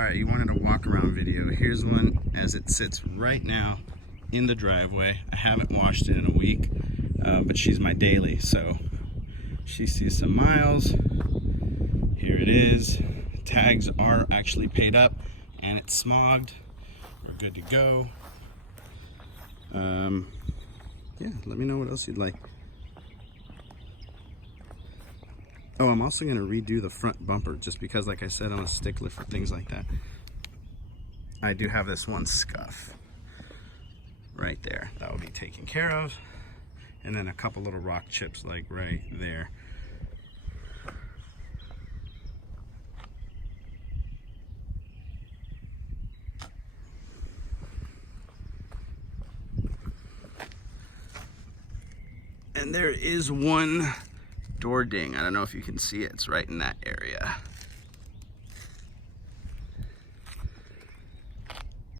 All right, you wanted a walk around video. Here's one as it sits right now in the driveway. I haven't washed it in a week, but she's my daily, so she sees some miles. Here it is. Tags are actually paid up and it's smogged. We're good to go. Yeah, let me know what else you'd like. Oh, I'm also gonna redo the front bumper just because, like I said, I'm a stickler for things like that. I do have this one scuff right there that will be taken care of, and then a couple little rock chips like right there. And there is one door ding. I don't know if you can see it. It's right in that area.